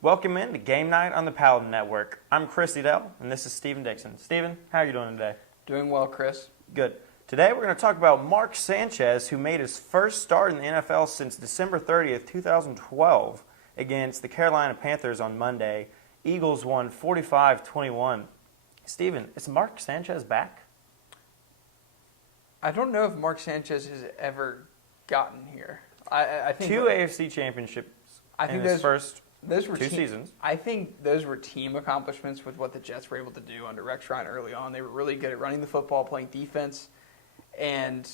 Welcome in to Game Night on the Paladin Network. I'm Chris Edel, and this is Steven Dixon. Steven, how are you doing today? Doing well, Chris. Good. Today we're going to talk about Mark Sanchez, who made his first start in the NFL since December 30th, 2012, against the Carolina Panthers on Monday. Eagles won 45-21. Steven, is Mark Sanchez back? I don't know if Mark Sanchez has ever gotten here. I think two AFC championships in his first those were two seasons. I think those were team accomplishments with what the Jets were able to do under Rex Ryan early on. They were really good at running the football, playing defense, and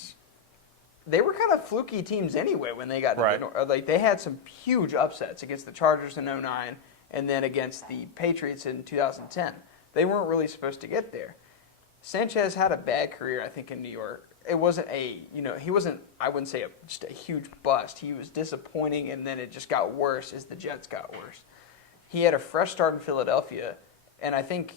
they were kind of fluky teams anyway when they got to like they had some huge upsets against the Chargers in 2009 and then against the Patriots in 2010. They weren't really supposed to get there. Sanchez had a bad career, I think, in New York. It wasn't he wasn't, I wouldn't say just a huge bust. He was disappointing, and then it just got worse as the Jets got worse. He had a fresh start in Philadelphia, and I think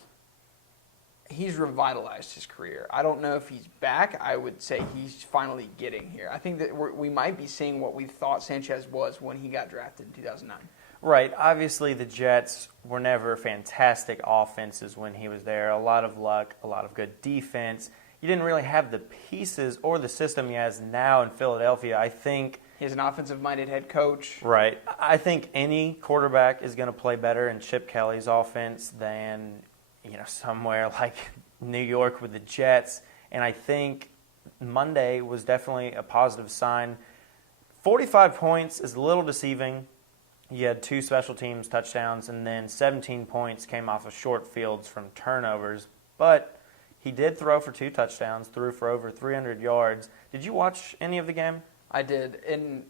he's revitalized his career. I don't know if he's back. I would say he's finally getting here. I think that we might be seeing what we thought Sanchez was when he got drafted in 2009. Right. Obviously, the Jets were never fantastic offenses when he was there. A lot of luck, a lot of good defense. You didn't really have the pieces or the system he has now in Philadelphia. I think he's an offensive-minded head coach. Right. I think any quarterback is going to play better in Chip Kelly's offense than, somewhere like New York with the Jets. And I think Monday was definitely a positive sign. 45 points is a little deceiving. You had two special teams touchdowns, and then 17 points came off of short fields from turnovers. But he did throw for 2 touchdowns, threw for over 300 yards. Did you watch any of the game? I did, and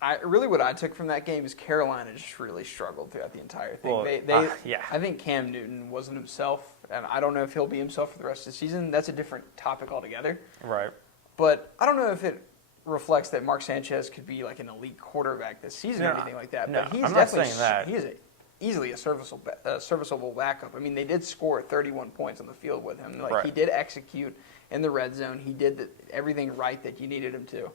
what I took from that game is Carolina just really struggled throughout the entire thing. Well, I think Cam Newton wasn't himself, and I don't know if he'll be himself for the rest of the season. That's a different topic altogether. Right. But I don't know if it reflects that Mark Sanchez could be like an elite quarterback this season or anything like that. No, but he's I'm definitely not saying that. He's easily a serviceable backup. I mean, they did score 31 points on the field with him. Right. He did execute in the red zone. He did everything right that you needed him to.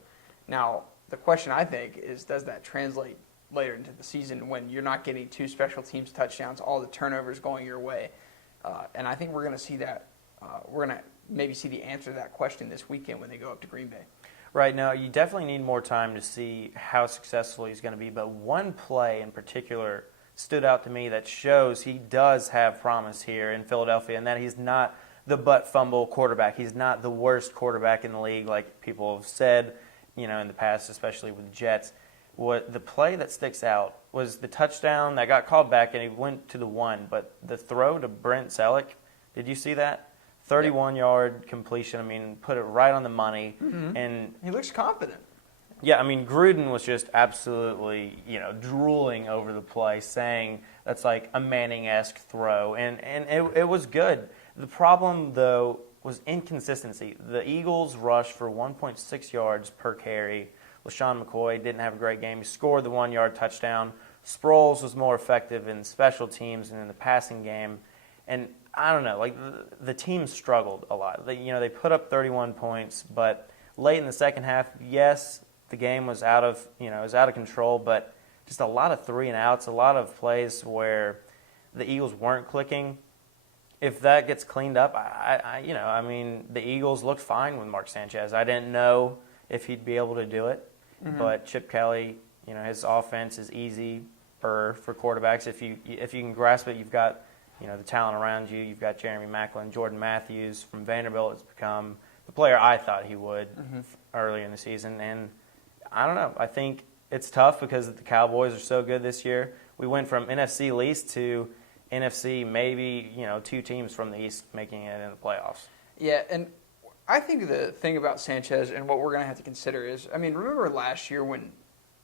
Now, the question I think is, does that translate later into the season when you're not getting 2 special teams touchdowns, all the turnovers going your way? And I think we're going to see that. We're going to maybe see the answer to that question this weekend when they go up to Green Bay. Right. Now, you definitely need more time to see how successful he's going to be. But one play in particular stood out to me that shows he does have promise here in Philadelphia, and that he's not the butt fumble quarterback. He's not the worst quarterback in the league, like people have said, in the past, especially with the Jets. What the play that sticks out was the touchdown that got called back, and he went to the 1. But the throw to Brent Selleck, did you see that? 31-yard completion. I mean, put it right on the money, and he looks confident. Yeah, I mean, Gruden was just absolutely, drooling over the play, saying that's like a Manning-esque throw, and it was good. The problem, though, was inconsistency. The Eagles rushed for 1.6 yards per carry. LaShawn McCoy didn't have a great game. He scored the 1-yard touchdown. Sproles was more effective in special teams and in the passing game. And I don't know, like the team struggled a lot. They put up 31 points, but late in the second half, yes, the game was out of control, but just a lot of 3 and outs, a lot of plays where the Eagles weren't clicking. If that gets cleaned up, the Eagles looked fine with Mark Sanchez. I didn't know if he'd be able to do it, but Chip Kelly, his offense is easy for quarterbacks. If you can grasp it, you've got the talent around you. You've got Jeremy Maclin, Jordan Matthews from Vanderbilt has become the player I thought he would early in the season, and I don't know. I think it's tough because the Cowboys are so good this year. We went from NFC least to NFC maybe, 2 teams from the East making it in the playoffs. Yeah, and I think the thing about Sanchez and what we're going to have to consider is, remember last year when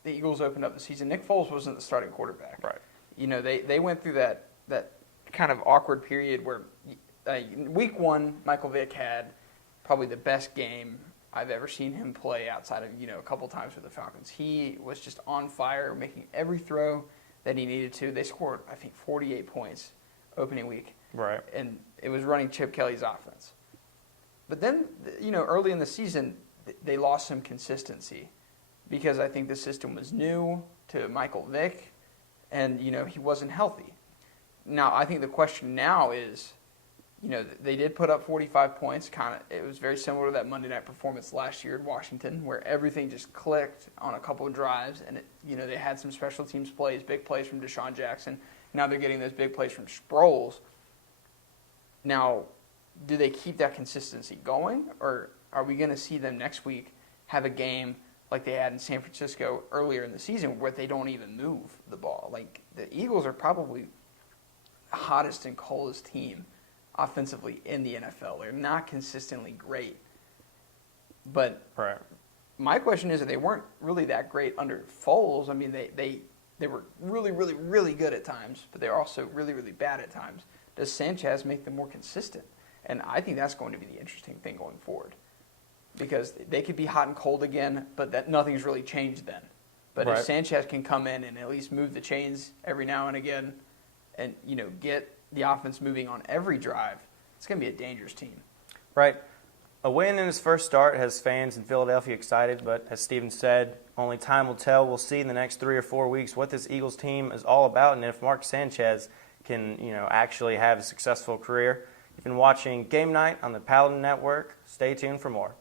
the Eagles opened up the season, Nick Foles wasn't the starting quarterback. Right. They went through that kind of awkward period where week 1, Michael Vick had probably the best game I've ever seen him play outside of, a couple times with the Falcons. He was just on fire, making every throw that he needed to. They scored, I think, 48 points opening week. Right. And it was running Chip Kelly's offense. But then, early in the season, they lost some consistency because I think the system was new to Michael Vick. and he wasn't healthy. Now, I think the question now is, they did put up 45 points. It was very similar to that Monday night performance last year in Washington, where everything just clicked on a couple of drives, and they had some special teams plays, big plays from Deshaun Jackson. Now they're getting those big plays from Sproles. Now, do they keep that consistency going, or are we going to see them next week have a game like they had in San Francisco earlier in the season where they don't even move the ball? Like, the Eagles are probably the hottest and coldest team offensively in the NFL. They're not consistently great. But right. My question is that they weren't really that great under Foles. I mean, they were really, really, really good at times, but they were also really, really bad at times. Does Sanchez make them more consistent? And I think that's going to be the interesting thing going forward. Because they could be hot and cold again, but that nothing's really changed then. But right. If Sanchez can come in and at least move the chains every now and again and, get the offense moving on every drive, it's going to be a dangerous team. Right. A win in his first start has fans in Philadelphia excited, but as Steven said, only time will tell. We'll see in the next 3 or 4 weeks what this Eagles team is all about and if Mark Sanchez can, actually have a successful career. You've been watching Game Night on the Paladin Network. Stay tuned for more.